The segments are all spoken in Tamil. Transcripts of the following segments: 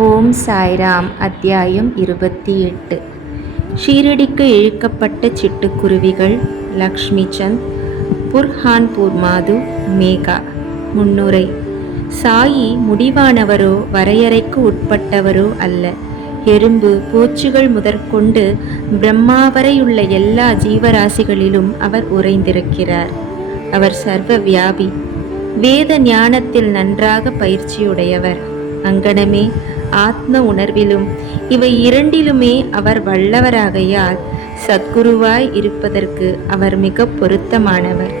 ஓம் சாய்ராம். அத்தியாயம் 28. ஷீரடிக்கு இழுக்கப்பட்ட சிட்டுக்குருவிகள். லக்ஷ்மி சந்த், புர்ஹான்பூர் மாது, மேகா. முன்னுரை. சாயி முடிவானவரோ வரையறைக்கு உட்பட்டவரோ அல்ல. எறும்பு பூச்சிகள் முதற்கொண்டு பிரம்மா வரையுள்ள எல்லா ஜீவராசிகளிலும் அவர் உறைந்திருக்கிறார். அவர் சர்வ வியாபி, வேத ஞானத்தில் நன்றாக பயிற்சியுடையவர். அங்கனமே ஆத்ம உணர்விலும் இவை இரண்டிலுமே அவர் வல்லவராகையால் சத்குருவாய் இருப்பதற்கு அவர் மிக பொருத்தமானவர்.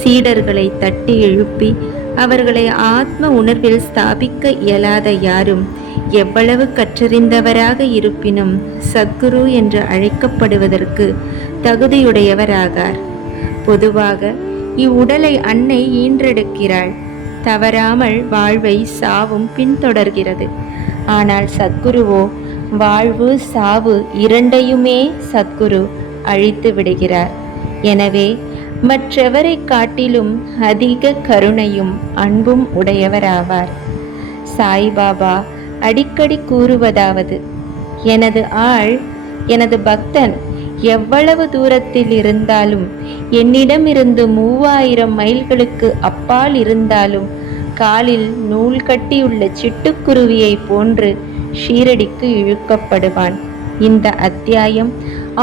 சீடர்களை தட்டி எழுப்பி அவர்களை ஆத்ம உணர்வில் ஸ்தாபிக்க இயலாத யாரும் எவ்வளவு கற்றறிந்தவராக இருப்பினும் சத்குரு என்று அழைக்கப்படுவதற்கு தகுதியுடையவராகார். பொதுவாக இவ்வுடலை அன்னை ஈன்றெடுக்கிறாள். தவறாமல் வாழ்வை சாவும் பின்தொடர்கிறது. ஆனால் சத்குருவோ வாழ்வு சாவு இரண்டையுமே சத்குரு அழித்து விடுகிறார். எனவே மற்றவரை காட்டிலும் அதிக கருணையும் அன்பும் உடையவராவார். சாய்பாபா அடிக்கடி கூறுவதாவது: எனது ஆள், எனது பக்தன் எவ்வளவு தூரத்தில் இருந்தாலும், என்னிடமிருந்து 3000 மைல்களுக்கு அப்பால் இருந்தாலும் காலில் நூல் கட்டியுள்ள சிட்டுக்குருவியை போன்று ஷீரடிக்கு இழுக்கப்படுவான். இந்த அத்தியாயம்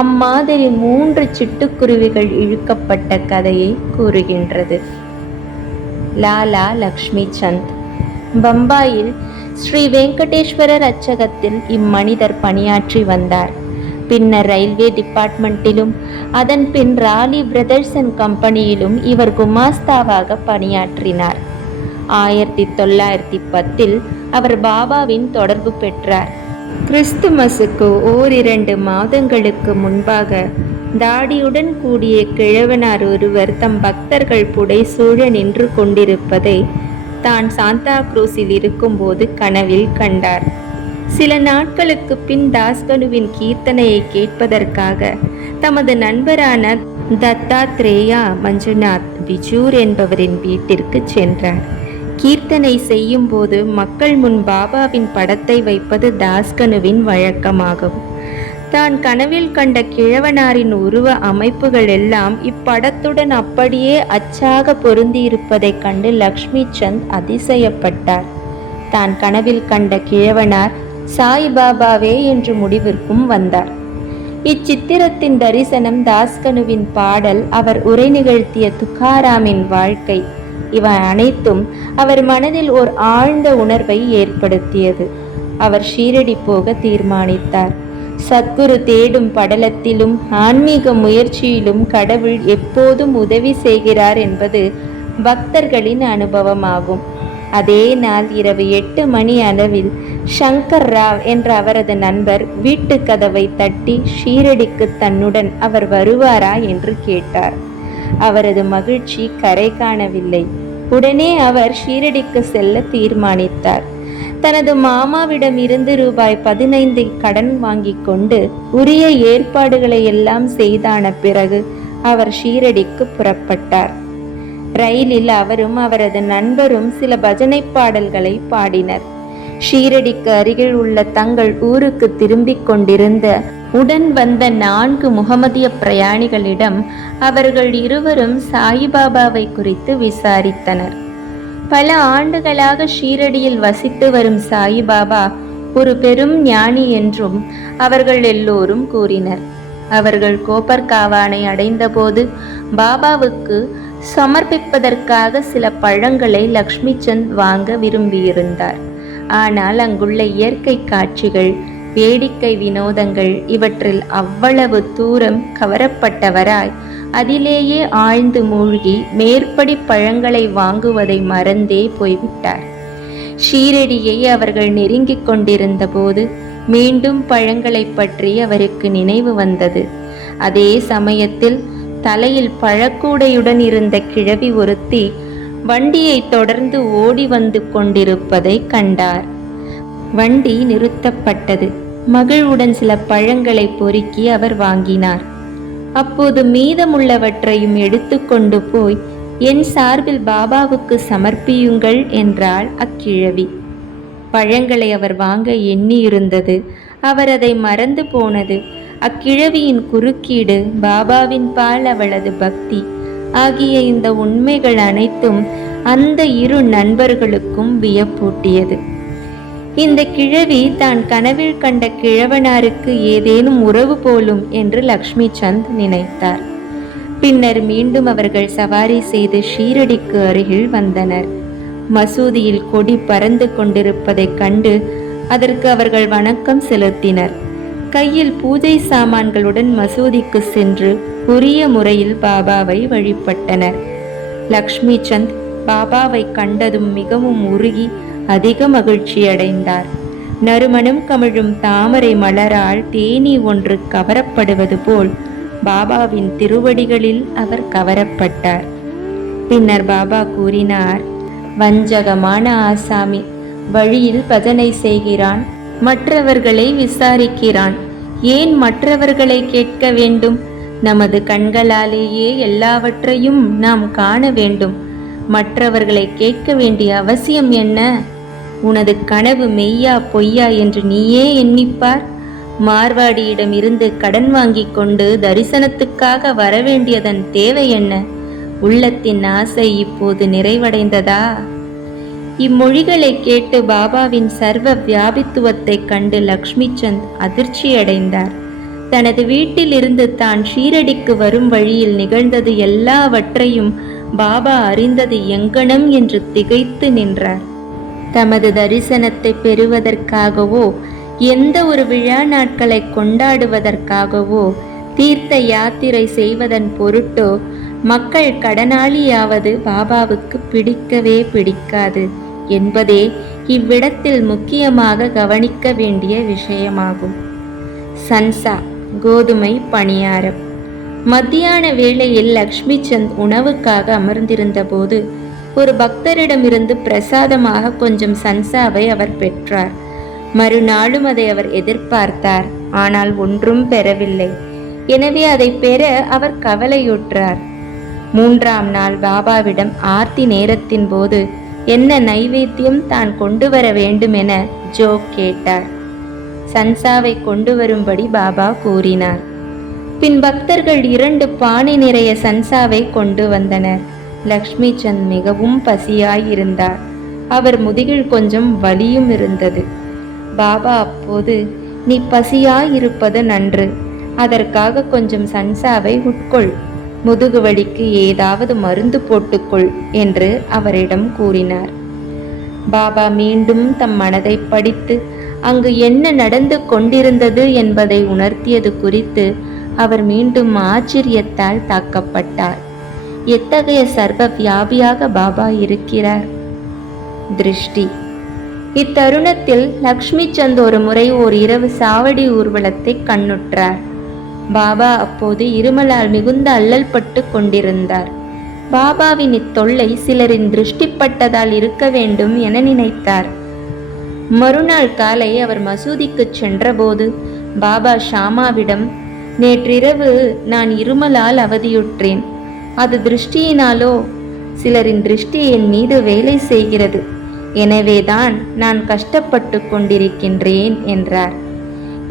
அம்மாதிரி 3 சிட்டுக்குருவிகள் இழுக்கப்பட்ட கதையை கூறுகின்றது. லாலா லக்ஷ்மி சந்த். பம்பாயில் ஸ்ரீ வெங்கடேஸ்வரர் அச்சகத்தில் இம்மனிதர் பணியாற்றி வந்தார். பின்னர் ரயில்வே டிபார்ட்மெண்ட்டிலும் அதன் பின் ராலி பிரதர்ஸ் அண்ட் கம்பெனியிலும் இவர் குமாஸ்தாவாக பணியாற்றினார். 1910 அவர் பாபாவின் தொடர்பு பெற்றார். கிறிஸ்துமஸுக்கு 1-2 மாதங்களுக்கு முன்பாக தாடியுடன் கூடிய கிழவனார் ஒருவர் தம் பக்தர்கள் புடைசூழ நின்று கொண்டிருப்பதை தான் சாந்தா குரூஸில் இருக்கும்போது கனவில் கண்டார். சில நாட்களுக்கு பின் தாஸ்கனுவின் கீர்த்தனையை கேட்பதற்காக தமது நண்பரான தத்தாத்ரேயா மஞ்சுநாத் பிஜூர் என்பவரின் வீட்டிற்கு சென்றார். கீர்த்தனை செய்யும் போது மக்கள் முன் பாபாவின் படத்தை வைப்பது தாஸ்கனுவின் வழக்கமாகும். தான் கனவில் கண்ட கிழவனாரின் உருவ அமைப்புகள் எல்லாம் இப்படத்துடன் அப்படியே அச்சாக பொருந்தியிருப்பதைக் கண்டு லக்ஷ்மி சந்த் அதிசயப்பட்டார். தான் கனவில் கண்ட கிழவனார் சாய்பாபாவே என்று முடிவிற்கும் வந்தார். இச்சித்திரத்தின் தரிசனம், தாஸ்கனுவின் பாடல், அவர் உரை நிகழ்த்திய துக்காராமின் வாழ்க்கை, இவை அனைத்தும் அவர் மனதில் ஓர் ஆழ்ந்த உணர்வை ஏற்படுத்தியது. அவர் ஷீரடி போக தீர்மானித்தார். சத்குரு தேடும் படலத்திலும் ஆன்மீக முயற்சியிலும் கடவுள் எப்போதும் உதவி செய்கிறார் என்பது பக்தர்களின் அனுபவமாகும். அதே நாள் இரவு 8 மணி அளவில் சங்கர் ராவ் என்ற அவரது நண்பர் வீட்டு கதவை தட்டி ஷீரடிக்கு தன்னுடன் அவர் வருவாரா என்று கேட்டார். அவரது மகிழ்ச்சி கரை காணவில்லை. உடனே அவர் ஷீரடிக்கு செல்ல தீர்மானித்தார். தனது மாமாவிடம் இருந்து ₹15 கடன் வாங்கி கொண்டு உரிய ஏற்பாடுகளை எல்லாம் செய்தான பிறகு அவர் ஷீரடிக்கு புறப்பட்டார். ரயிலில் அவரும் அவரது நண்பரும் சில பஜனை பாடல்களை பாடினர். ஷீரடிக்கு அருகில் உள்ள தங்கள் ஊருக்கு திரும்பிக் கொண்டிருந்த உடன் வந்த 4 முகமதிய பிரயாணிகளிடம் அவர்கள் இருவரும் சாயிபாபாவை குறித்து விசாரித்தனர். பல ஆண்டுகளாக ஷீரடியில் வசித்து வரும் சாயிபாபா ஒரு பெரும் ஞானி என்றும் அவர்கள் எல்லோரும் கூறினர். அவர்கள் கோப்பர்காவானை அடைந்தபோது பாபாவுக்கு சமர்ப்பிப்பதற்காக சில பழங்களை லக்ஷ்மி சந்த் வாங்க விரும்பியிருந்தார். ஆனால் அங்குள்ள இயற்கை காட்சிகள், வேடிக்கை வினோதங்கள் இவற்றில் அவ்வளவு தூரம் கவரப்பட்டவராய் அதிலேயே ஆழ்ந்து மூழ்கி மேற்படி பழங்களை வாங்குவதை மறந்தே போய்விட்டார். ஷீரடியை அவர்கள் நெருங்கிக் கொண்டிருந்த போது மீண்டும் பழங்களை பற்றி அவருக்கு நினைவு வந்தது. அதே சமயத்தில் தலையில் பழக்கூடையுடன் இருந்த கிழவி ஒருத்தி வண்டியை தொடர்ந்து ஓடி வந்து கொண்டிருப்பதை கண்டார். வண்டி நிறுத்தப்பட்டது. மகிழ்வுடன் சில பழங்களை பொறுக்கி அவர் வாங்கினார். அப்போது மீதமுள்ளவற்றையும் எடுத்து கொண்டு போய் என் சார்பில் பாபாவுக்கு சமர்ப்பியுங்கள் என்றாள் அக்கிழவி. பழங்களை அவர் வாங்க எண்ணியிருந்தது. அவர் அதை மறந்து போனது. அக்கிழவியின் குறுக்கீடு, பாபாவின் பால் அவளது பக்தி ஆகிய இந்த உண்மைகள் அனைத்தும் அந்த இரு நண்பர்களுக்கும் வியப்பூட்டியது. இந்த கிழவி தான் கனவில் கண்ட கிழவனாருக்கு ஏதேனும் உறவு போலும் என்று லக்ஷ்மி சந்த் நினைத்தார். பின்னர் மீண்டும் அவர்கள் சவாரி செய்து ஷீரடிக்கு அருகில் வந்தனர். மசூதியில் கொடி பறந்து கொண்டிருப்பதைக் கண்டு அதற்கு அவர்கள் வணக்கம் செலுத்தினர். கையில் பூஜை சாமான்களுடன் மசூதிக்கு சென்று உரிய முறையில் பாபாவை வழிபட்டனர். லக்ஷ்மி சந்த் பாபாவை கண்டதும் மிகவும் உருகி அதிக மகிழ்ச்சி அடைந்தார். நறுமணம் கமிழும் தாமரை மலரால் தேனீ ஒன்று கவரப்படுவது போல் பாபாவின் திருவடிகளில் அவர் கவரப்பட்டார். பின்னர் பாபா கூறினார், வஞ்சகமான ஆசாமி, வழியில் பஜனை செய்கிறான், மற்றவர்களை விசாரிக்கிறான். ஏன் மற்றவர்களை கேட்க வேண்டும்? நமது கண்களாலேயே எல்லாவற்றையும் நாம் காண வேண்டும். மற்றவர்களை கேட்க வேண்டிய அவசியம் என்ன? உனது கனவு மெய்யா பொய்யா என்று நீயே எண்ணிப்பார். மார்வாடியிடம் இருந்து கடன் வாங்கி கொண்டு தரிசனத்துக்காக வரவேண்டியதன் தேவை என்ன? உள்ளத்தின் ஆசை இப்போது நிறைவடைந்ததா? இம்மொழிகளை கேட்டு பாபாவின் சர்வ வியாபித்துவத்தை கண்டு லக்ஷ்மி சந்த் அதிர்ச்சியடைந்தார். தனது வீட்டில் இருந்து தான் ஷீரடிக்கு வரும் வழியில் நிகழ்ந்தது எல்லாவற்றையும் பாபா அறிந்தது எங்கனம் என்று திகைத்து நின்றார். தமது தரிசனத்தை பெறுவதற்காகவோ, எந்த ஒரு விழா நாட்களை கொண்டாடுவதற்காகவோ, தீர்த்த யாத்திரை செய்வதன் பொருட்டோ மக்கள் கடனாளியாவது பாபாவுக்கு பிடிக்கவே பிடிக்காது என்பதே இவ்விடத்தில் முக்கியமாக கவனிக்க வேண்டிய விஷயமாகும். சன்சா, கோதுமை பணியாரம். மத்தியான வேளையில் லக்ஷ்மி சந்த் உணவுக்காக அமர்ந்திருந்த போது ஒரு பக்தரிடமிருந்து பிரசாதமாக கொஞ்சம் சன்சாவை அவர் பெற்றார். மறுநாளும் அதை அவர் எதிர்பார்த்தார். ஆனால் ஒன்றும் பெறவில்லை. எனவே அதை பெற அவர் கவலையுற்றார். 3ஆம் நாள் பாபாவிடம் ஆர்த்தி நேரத்தின் போது என்ன நைவேத்தியம் தான் கொண்டு வர வேண்டும் என ஜோ கேட்டார். சன்சாவை கொண்டு வரும்படி பாபா கூறினார். பின் பக்தர்கள் 2 பானை நிறைய சன்சாவை கொண்டு வந்தனர். லக்ஷ்மி சந்த் மிகவும் பசியாயிருந்தார். அவர் முதுகில் கொஞ்சம் வலியும் இருந்தது. பாபா அப்போது, நீ பசியாயிருப்பது நன்று, அதற்காக கொஞ்சம் சன்சாவை உட்கொள், முதுகு வலிக்கு ஏதாவது மருந்து போட்டுக்கொள் என்று அவரிடம் கூறினார். பாபா மீண்டும் தம் மனதை படித்து அங்கு என்ன நடந்து கொண்டிருந்தது என்பதை உணர்த்தியது குறித்து அவர் மீண்டும் ஆச்சரியத்தால் தாக்கப்பட்டார். எத்தகைய சர்வ வியாபியாக பாபா இருக்கிறார்! திருஷ்டி. இத்தருணத்தில் லக்ஷ்மி சந்த் ஒரு முறை ஓர் இரவு சாவடி ஊர்வலத்தை கண்ணுற்றார். பாபா அப்போது இருமலால் மிகுந்த அல்லல் பட்டு கொண்டிருந்தார். பாபாவின் இத்தொல்லை சிலரின் திருஷ்டிப்பட்டதால் இருக்க வேண்டும் என நினைத்தார். மறுநாள் காலை அவர் மசூதிக்கு சென்றபோது பாபா ஷாமாவிடம், நேற்றிரவு நான் இருமலால் அவதியுற்றேன். அது திருஷ்டியினாலோ? சிலரின் திருஷ்டி என் மீது வேலை செய்கிறது, எனவேதான் நான் கஷ்டப்பட்டு கொண்டிருக்கின்றேன் என்றார்.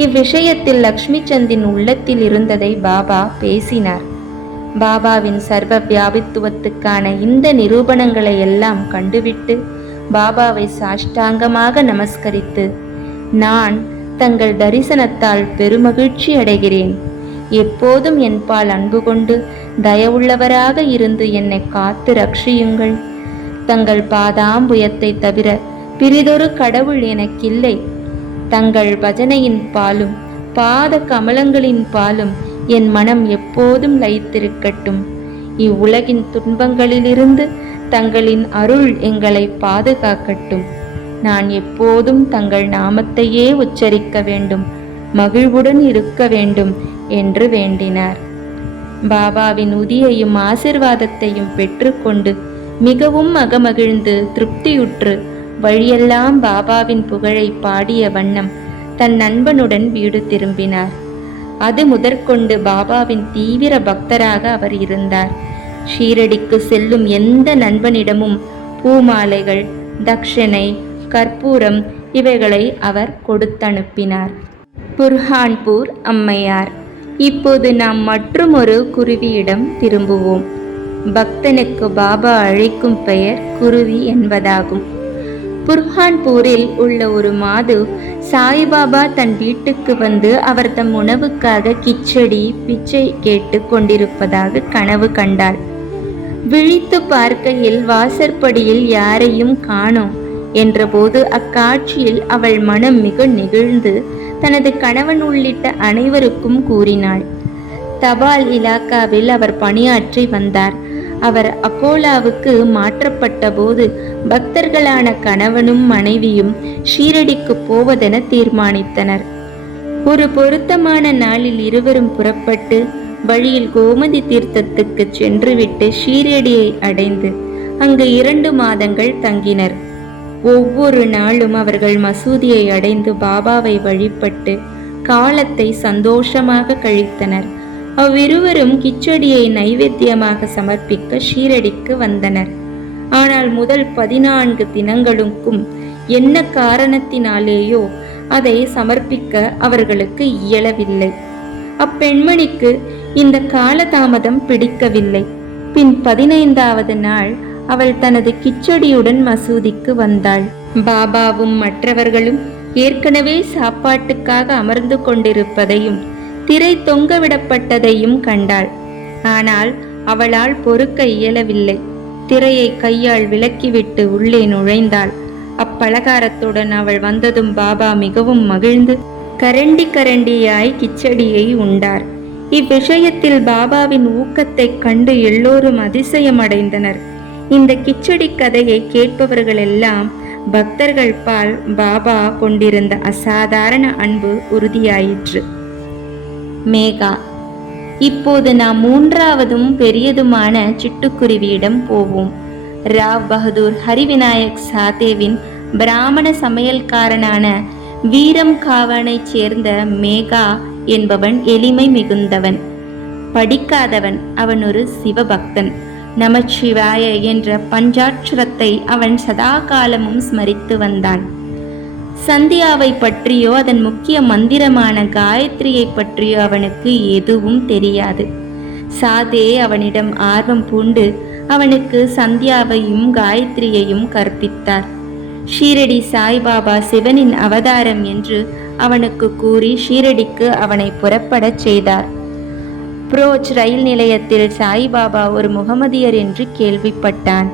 இவ்விஷயத்தில் லக்ஷ்மி சந்தின் உள்ளத்தில் இருந்ததை பாபா பேசினார். பாபாவின் சர்வ வியாபித்துவத்துக்கான இந்த நிரூபணங்களை எல்லாம் கண்டுவிட்டு பாபாவை சாஷ்டாங்கமாக நமஸ்கரித்து, நான் தங்கள் தரிசனத்தால் பெருமகிழ்ச்சி அடைகிறேன். எப்போதும் என்பால் அன்பு கொண்டு தயவுள்ளவராக இருந்து என்னை காத்து ரட்சியுங்கள். தங்கள் பாதாம்புயத்தை தவிர பிறிதொரு கடவுள் எனக்கில்லை. தங்கள் பஜனையின் பாலும் பாத கமலங்களின் பாலும் என் மனம் எப்போதும் லயித்திருக்கட்டும். இவ்வுலகின் துன்பங்களிலிருந்து தங்களின் அருள் எங்களை பாதுகாக்கட்டும். நான் எப்போதும் தங்கள் நாமத்தையே உச்சரிக்க வேண்டும், மகிழ்வுடன் இருக்க வேண்டும் என்று வேண்டினார். பாபாவின் உதியையும் ஆசிர்வாதத்தையும் பெற்றுக்கொண்டு மிகவும் அகமகிழ்ந்து திருப்தியுற்று வழியெல்லாம் பாபாவின் புகழை பாடிய வண்ணம் தன் நண்பனுடன் வீடு திரும்பினார். அது முதற்கொண்டு பாபாவின் தீவிர பக்தராக அவர் இருந்தார். ஷீரடிக்கு செல்லும் எந்த நண்பனிடமும் பூமாலைகள், தட்சணை, கற்பூரம் இவைகளை அவர் கொடுத்தனுப்பினார். புர்ஹான்பூர் அம்மையார். இப்போது நாம் மற்றுமொரு குருவியிடம் திரும்புவோம். பக்தனுக்கு பாபா அழைக்கும் பெயர் குருவி என்பதாகும். புர்ஹான்பூரில் உள்ள ஒரு மாது சாய்பாபா தன் வீட்டுக்கு வந்து அவர் தம் உணவுக்காக கிச்சடி பிச்சை கேட்டு கொண்டிருப்பதாக கனவு கண்டாள். விழித்து பார்க்கையில் வாசற்படியில் யாரையும் காணோம் என்றபோது அக்காட்சியில் அவள் மனம் மிக நெகிழ்ந்து தனது கணவன் உள்ளிட்ட அனைவருக்கும் கூறினாள். தபால் இலாக்காவில் அவர் பணியாற்றி வந்தார். அவர் அகோலாவுக்கு மாற்றப்பட்ட போது பக்தர்களான கணவனும் மனைவியும் ஷீரடிக்கு போவதென தீர்மானித்தனர். ஒரு பொருத்தமான நாளில் இருவரும் புறப்பட்டு வழியில் கோமதி தீர்த்தத்துக்கு சென்றுவிட்டு ஷீரடியை அடைந்து அங்கு 2 மாதங்கள் தங்கினர். ஒவ்வொரு நாளும் அவர்கள் மசூதியை அடைந்து பாபாவை வழிபட்டு காலத்தை சந்தோஷமாக கழித்தனர். அவ்விருவரும் கிச்சடியை நைவேத்தியமாக சமர்ப்பிக்க ஷீரடிக்கு வந்தனர். ஆனால் முதல் 14 தினங்களுக்கும் என்ன காரணத்தினாலேயோ அதை சமர்ப்பிக்க அவர்களுக்கு இயலவில்லை. அப்பெண்மணிக்கு இந்த காலதாமதம் பிடிக்கவில்லை. பின் 15வது நாள் அவள் தனது கிச்சடியுடன் மசூதிக்கு வந்தாள். பாபாவும் மற்றவர்களும் ஏற்கனவே சாப்பாட்டுக்காக அமர்ந்து கொண்டிருப்பதையும் திரை தொங்கவிடப்பட்டதையும் கண்டாள். ஆனால் அவளால் பொறுக்க இயலவில்லை. திரையை கையால் விலக்கிவிட்டு உள்ளே நுழைந்தாள். அப்பலகாரத்துடன் அவள் வந்ததும் பாபா மிகவும் மகிழ்ந்து கரண்டியாய் கிச்சடியை உண்டார். இவ்விஷயத்தில் பாபாவின் ஊக்கத்தை கண்டு எல்லோரும் அதிசயமடைந்தனர். இந்த கிச்சடி கதையை கேட்பவர்களெல்லாம் பக்தர்கள் பால் பாபா கொண்டிருந்த அசாதாரண அன்பு உறுதியாயிற்று. மேகா. இப்போது நாம் 3வதும் பெரியதுமான சிட்டுக்குருவியிடம் போவோம். ராவ் பகதூர் ஹரிவிநாயக் சாதேவின் பிராமண சமையல்காரனான வீரம் காவனைச் சேர்ந்த மேகா என்பவன் எளிமை மிகுந்தவன், படிக்காதவன். அவன் ஒரு சிவபக்தன். நமச்சிவாய என்ற பஞ்சாட்சரத்தை அவன் சதா காலமும் ஸ்மரித்து வந்தான். சந்தியாவை பற்றியோ அதன் முக்கிய மந்திரமான காயத்ரியை பற்றியோ அவனுக்கு எதுவும் தெரியாது. சாதே அவனிடம் ஆர்வம் பூண்டு அவனுக்கு சந்தியாவையும் காயத்ரியையும் கற்பித்தார். ஷீரடி சாய்பாபா சிவனின் அவதாரம் என்று அவனுக்கு கூறி ஷீரடிக்கு அவனை புறப்படச் செய்தார். புரோச் ரயில் நிலையத்தில் சாய்பாபா ஒரு முகமதியர் என்று கேள்விப்பட்டான்.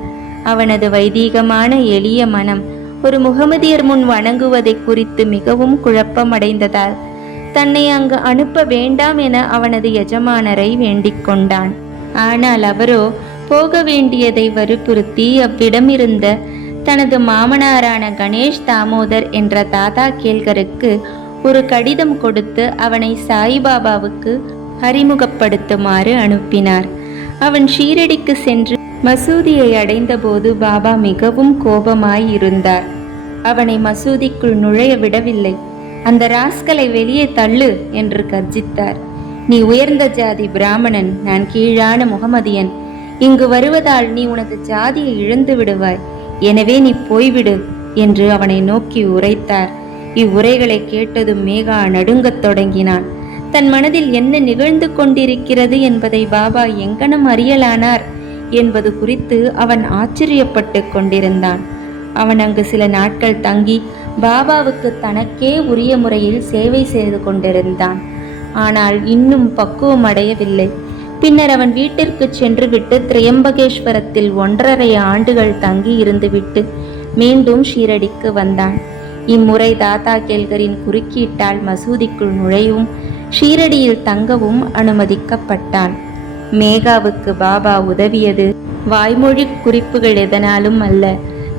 அவனது வைதீகமான எளிய மனம் ஒரு முகமதியர் முன் வணங்குவதை குறித்து மிகவும் குழப்பமடைந்ததால் தன்னை அங்கு அனுப்ப வேண்டாம் என அவனது எஜமானரை வேண்டிக் கொண்டான். ஆனால் அவரோ போக வேண்டியதை வற்புறுத்தி அவ்விடமிருந்த தனது மாமனாரான கணேஷ் தாமோதர் என்ற தாதா கேல்கருக்கு ஒரு கடிதம் கொடுத்து அவனை சாய்பாபாவுக்கு அறிமுகப்படுத்துமாறு அனுப்பினார். அவன் ஷீரடிக்கு சென்று மசூதியை அடைந்தபோது பாபா மிகவும் கோபமாய் இருந்தார். அவனை மசூதிக்குள் நுழைய விடவில்லை. அந்த ராஸ்கலை வெளியே தள்ளு என்று கர்ஜித்தார். நீ உயர்ந்த ஜாதி பிராமணன், நான் கீழான முகமதியன். இங்கு வருவதால் நீ உனது ஜாதியை இழந்து விடுவாய். எனவே நீ போய்விடு என்று அவனை நோக்கி உரைத்தார். இவ்வுரைகளை கேட்டதும் மேகா நடுங்கத் தொடங்கினான். தன் மனதில் என்ன நிகழ்ந்து கொண்டிருக்கிறது என்பதை பாபா எங்கனம் அறியலானார் என்பது குறித்து அவன் ஆச்சரியப்பட்டு கொண்டிருந்தான். அவன் அங்கு சில நாட்கள் தங்கி பாபாவுக்கு தனக்கே உரிய முறையில் சேவை செய்து கொண்டிருந்தான். ஆனால் இன்னும் பக்குவம் அடையவில்லை. பின்னர் அவன் வீட்டிற்கு சென்று விட்டு திரியம்பகேஸ்வரத்தில் 1.5 ஆண்டுகள் தங்கி இருந்துவிட்டு மீண்டும் ஷீரடிக்கு வந்தான். இம்முறை தாத்தா கேல்கரின் குறுக்கீட்டால் மசூதிக்குள் நுழையவும் ஷீரடியில் தங்கவும் அனுமதிக்கப்பட்டான். மேகாவுக்கு பாபா உதவியது வாய்மொழி குறிப்புகள் எதனாலும் அல்ல.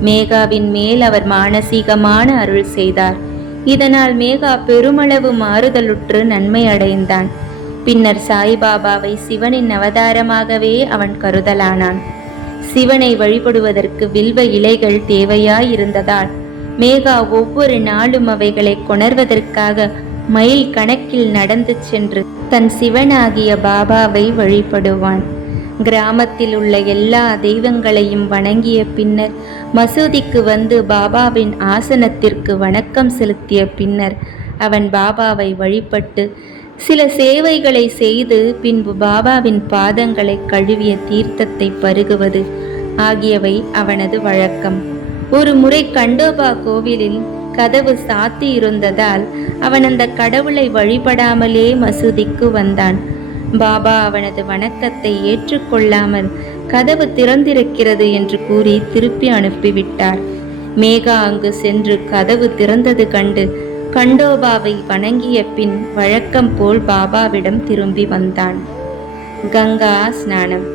மேகாவின் மேல் அவர் மானசீகமான அருள் செய்தார். இதனால் மேகா பெருமளவு மாறுதலுற்று நன்மை அடைந்தான். பின்னர் சாய்பாபாவை சிவனின் அவதாரமாகவே அவன் கருதலானான். சிவனை வழிபடுவதற்கு வில்வ இலைகள் தேவையாயிருந்ததால் மேகா ஒவ்வொரு நாளும் அவைகளை கொணர்வதற்காக மைல் கணக்கில் நடந்து சென்று தன் சிவனாகிய பாபாவை வழிபடுவான். கிராமத்தில் உள்ள எல்லா தெய்வங்களையும் வணங்கிய பின்னர் மசூதிக்கு வந்து பாபாவின் ஆசனத்திற்கு வணக்கம் செலுத்திய பின்னர் அவன் பாபாவை வழிபட்டு சில சேவைகளை செய்து பின்பு பாபாவின் பாதங்களை கழுவிய தீர்த்தத்தை பருகுவது ஆகியவை அவனது வழக்கம். ஒரு முறை கண்டோபா கோவிலில் கதவு சாத்தி இருந்ததால் அவன் அந்த கடவுளை வழிபடாமலே மசூதிக்கு வந்தான். பாபா அவனது வணக்கத்தை ஏற்றுக்கொள்ளாமல் கதவு திறந்திருக்கிறது என்று கூறி திருப்பி அனுப்பிவிட்டார். மேகா அங்கு சென்று கதவு திறந்தது கண்டு கண்டோபாவை வணங்கிய பின் வழக்கம் போல் பாபாவிடம் திரும்பி வந்தான். கங்கா ஸ்நானம்.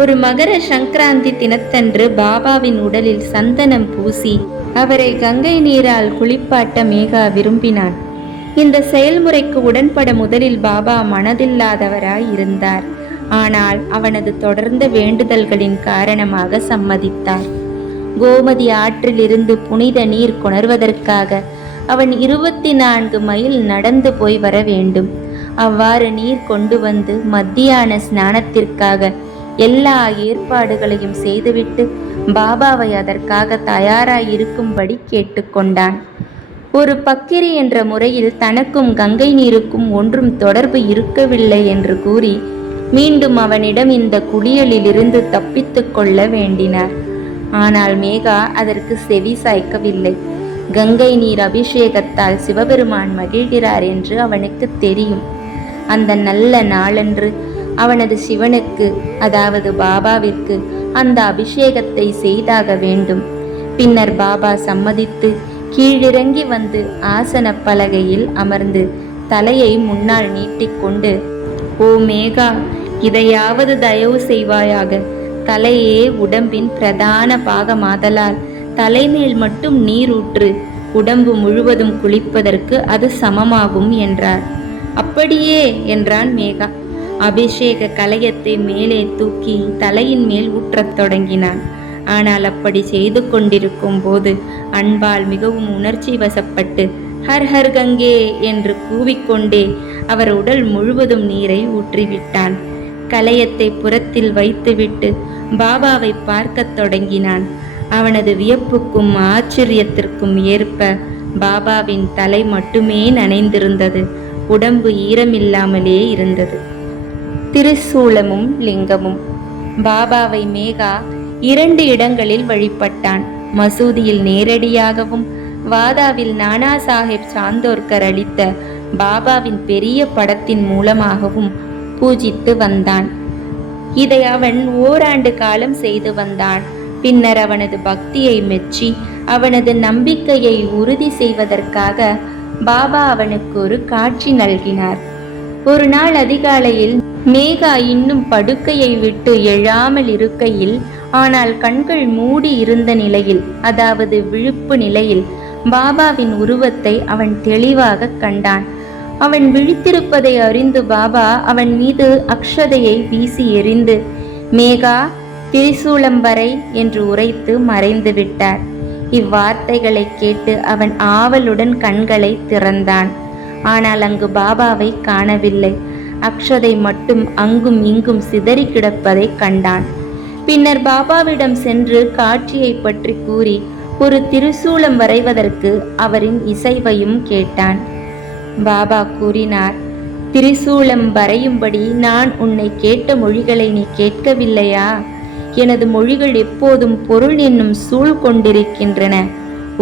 ஒரு மகர சங்கராந்தி தினத்தன்று பாபாவின் உடலில் சந்தனம் பூசி அவரை கங்கை நீரால் குளிப்பாட்ட மேகா விரும்பினான். இந்த செயல்முறைக்கு உடன்பட முதலில் பாபா மனதில்லாதவராய் இருந்தார். ஆனால் அவனது தொடர்ந்த வேண்டுதல்களின் காரணமாக சம்மதித்தார். கோமதி ஆற்றில் இருந்து புனித நீர் கொணர்வதற்காக அவன் 24 மைல் நடந்து போய் வர வேண்டும். அவ்வாறு நீர் கொண்டு வந்து மத்தியான ஸ்நானத்திற்காக எல்லா ஏற்பாடுகளையும் செய்துவிட்டு பாபாவை அதற்காக தயாராயிருக்கும்படி கேட்டுக்கொண்டான். ஒரு பக்கிரி என்ற முறையில் தனக்கும் கங்கை நீருக்கும் ஒன்றும் தொடர்பு இருக்கவில்லை என்று கூறி மீண்டும் அவனிடம் இந்த குளியலிலிருந்து தப்பித்து கொள்ள வேண்டினார். ஆனால் மேகா அதற்கு செவி சாய்க்கவில்லை. கங்கை நீர் அபிஷேகத்தால் சிவபெருமான் மகிழ்கிறார் என்று அவனுக்கு தெரியும். அந்த நல்ல நாளன்று அவனது சிவனுக்கு, அதாவது பாபாவிற்கு அந்த அபிஷேகத்தை செய்தாக வேண்டும். பின்னர் பாபா சம்மதித்து கீழிறங்கி வந்து ஆசன பலகையில் அமர்ந்து தலையை முன்னால் நீட்டிக்கொண்டு, ஓ மேகா, இதையாவது தயவு செய்வாயாக. தலையே உடம்பின் பிரதான பாகமாதலால் தலைமேல் மட்டும் நீர் ஊற்று, உடம்பு முழுவதும் குளிப்பதற்கு அது சமமாகும் என்றார். அப்படியே என்றான் மேகா. அபிஷேக கலயத்தை மேலே தூக்கி தலையின் மேல் ஊற்றத் தொடங்கினான். ஆனால் அப்படி செய்து கொண்டிருக்கும் போது அன்பால் மிகவும் உணர்ச்சி வசப்பட்டு ஹர் ஹர் கங்கே என்று கூவிக்கொண்டே அவர் உடல் முழுவதும் நீரை ஊற்றிவிட்டான். கலயத்தை புறத்தில் வைத்துவிட்டு பாபாவை பார்க்கத் தொடங்கினான். அவனது வியப்புக்கும் ஆச்சரியத்திற்கும் ஏற்ப பாபாவின் தலை மட்டுமே நனைந்திருந்தது. உடம்பு ஈரமில்லாமலே இருந்தது. திரிசூலமும் லிங்கமும். பாபாவை மேகா 2 இடங்களில் வழிபட்டான். மசூதியில் நேரடியாகவும் வாதாவில் நானா சாஹேப் சாந்தோர்கர் அளித்த பாபாவின் பெரிய படத்தின் மூலமாகவும் பூஜித்து வந்தான். இதை அவன் ஓராண்டு காலம் செய்து வந்தான். பின்னர் அவனது பக்தியை மெச்சி அவனது நம்பிக்கையை உறுதி செய்வதற்காக பாபா அவனுக்கு ஒரு காட்சி நல்கினார். ஒரு நாள் அதிகாலையில் மேகா இன்னும் படுக்கையை விட்டு எழாமல் இருக்கையில், ஆனால் கண்கள் மூடி இருந்த நிலையில், அதாவது விழிப்பு நிலையில் பாபாவின் உருவத்தை அவன் தெளிவாக கண்டான். அவன் விழித்திருப்பதை அறிந்து பாபா அவன் மீது அக்ஷதையை வீசி எறிந்து, மேகா, திரிசூலம் வரை என்று உரைத்து மறைந்து விட்டார். இவ்வார்த்தைகளை கேட்டு அவன் ஆவலுடன் கண்களை திறந்தான். ஆனால் அங்கு பாபாவை காணவில்லை. அக்ஷதை மட்டும் அங்கும் இங்கும் சிதறி கிடப்பதை கண்டான். பின்னர் பாபாவிடம் சென்று காட்சியை பற்றி கூறி ஒரு திரிசூலம் வரைவதற்கு அவரின் இசைவையும் கேட்டான். பாபா கூறினார், திரிசூலம் வரையும்படி நான் உன்னை கேட்ட மொழிகளை நீ கேட்கவில்லையா? எனது மொழிகள் எப்போதும் பொருள் என்னும் சூழ் கொண்டிருக்கின்றன,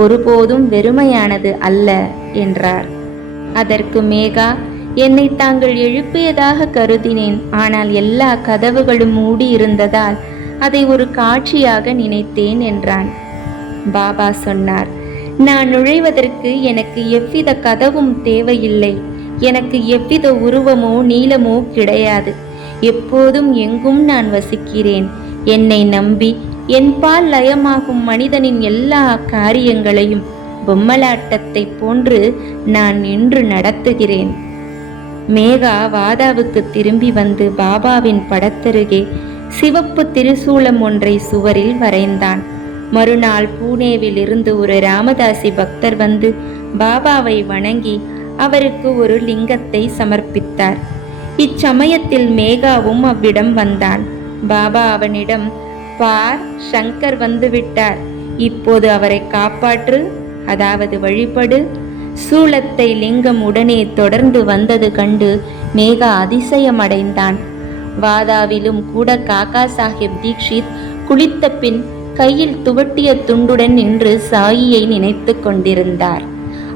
ஒருபோதும் வெறுமையானது அல்ல என்றார். அதற்கு மேகா, என்னை தாங்கள் எழுப்பியதாக கருதினேன். ஆனால் எல்லா கதவுகளும் மூடி இருந்ததால் அதை ஒரு காட்சியாக நினைத்தேன் என்றான். பாபா சொன்னார், நான் நுழைவதற்கு எனக்கு எவ்வித கதவும் தேவையில்லை. எனக்கு எவ்வித உருவமோ நீளமோ கிடையாது. எப்போதும் எங்கும் நான் வசிக்கிறேன். என்னை நம்பி என்பால் லயமாகும் மனிதனின் எல்லா காரியங்களையும் பொம்மலாட்டத்தை போன்று நான் நின்று நடத்துகிறேன். மேகா வாதாவுக்கு திரும்பி வந்து பாபாவின் படத்தருகே சிவப்பு திரிசூலம் ஒன்றை சுவரில் வரைந்தான். மறுநாள் பூனேவில் இருந்து ஒரு ராமதாசி பக்தர் வந்து பாபாவை வணங்கி அவருக்கு ஒரு லிங்கத்தை சமர்ப்பித்தார். இச்சமயத்தில் மேகாவும் அவ்விடம் வந்தான். பாபா அவனிடம், பார், சங்கர் வந்துவிட்டார், இப்போது அவரை காப்பாற்று, அதாவது வழிபடு. சூலத்தை லிங்கம் உடனே தொடர்ந்து வந்தது கண்டு மேகா அதிசயமடைந்தான். வாதாவிலும் கூட காக்கா சாஹிப் தீக்ஷித் குளித்த பின் கையில் துவட்டிய துண்டுடன் நின்று சாயியை நினைத்து கொண்டிருந்தார்.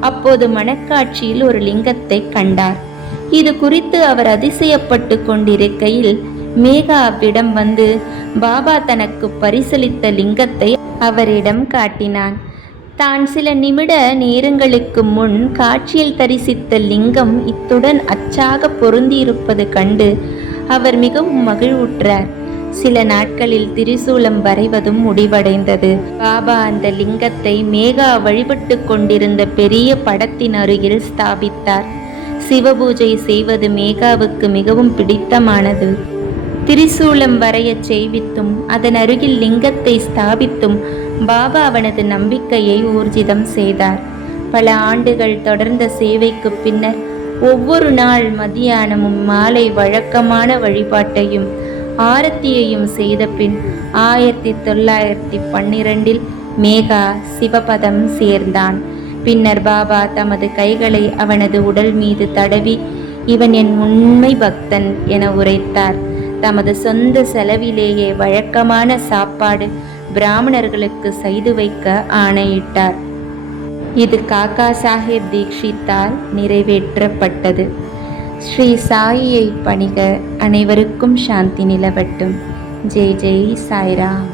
அப்போது மணக்காட்சியில் ஒரு லிங்கத்தை கண்டார். இது குறித்து அவர் அதிசயப்பட்டு கொண்டிருக்கையில் மேகா அவ்விடம் வந்து பாபா தனக்கு பரிசளித்த லிங்கத்தை அவரிடம் காட்டினான். தான் சில நிமிட நேரங்களுக்கு முன் காட்சியில் தரிசித்த லிங்கம் இத்துடன் அச்சாக பொருந்தியிருப்பது கண்டு அவர் மிகவும் மகிழ்வுற்றார். சில நாட்களில் திரிசூலம் வரைவதும் முடிவடைந்தது. பாபா அந்த லிங்கத்தை மேகா வழிபட்டு கொண்டிருந்த பெரிய படத்தின் அருகில் ஸ்தாபித்தார். சிவபூஜை செய்வது மேகாவுக்கு மிகவும் பிடித்தமானது. திரிசூலம் வரையச் செய்வித்தும் அதன் அருகில் லிங்கத்தை ஸ்தாபித்தும் பாபா அவனது நம்பிக்கையை ஊர்ஜிதம் செய்தார். பல ஆண்டுகள் தொடர்ந்த சேவைக்கு பின்னர் ஒவ்வொரு நாள் மத்தியானமும் மாலை வழக்கமான வழிபாட்டையும் ஆரத்தியையும் செய்த பின் 1912 மேகா சிவபதம் சேர்ந்தான். பின்னர் பாபா தமது கைகளை அவனது உடல் மீது தடவி, இவன் என் உண்மை பக்தன் என உரைத்தார். தமது சொந்த செலவிலேயே வழக்கமான சாப்பாடு பிராமணர்களுக்கு செய்து வைக்க ஆணையிட்டார். இது காக்கா சாஹிப் தீக்ஷித்தால் நிறைவேற்றப்பட்டது. ஸ்ரீ சாயியை பணிக. அனைவருக்கும் சாந்தி நிலவட்டும். ஜெய் ஜெய் சாய்ராம்.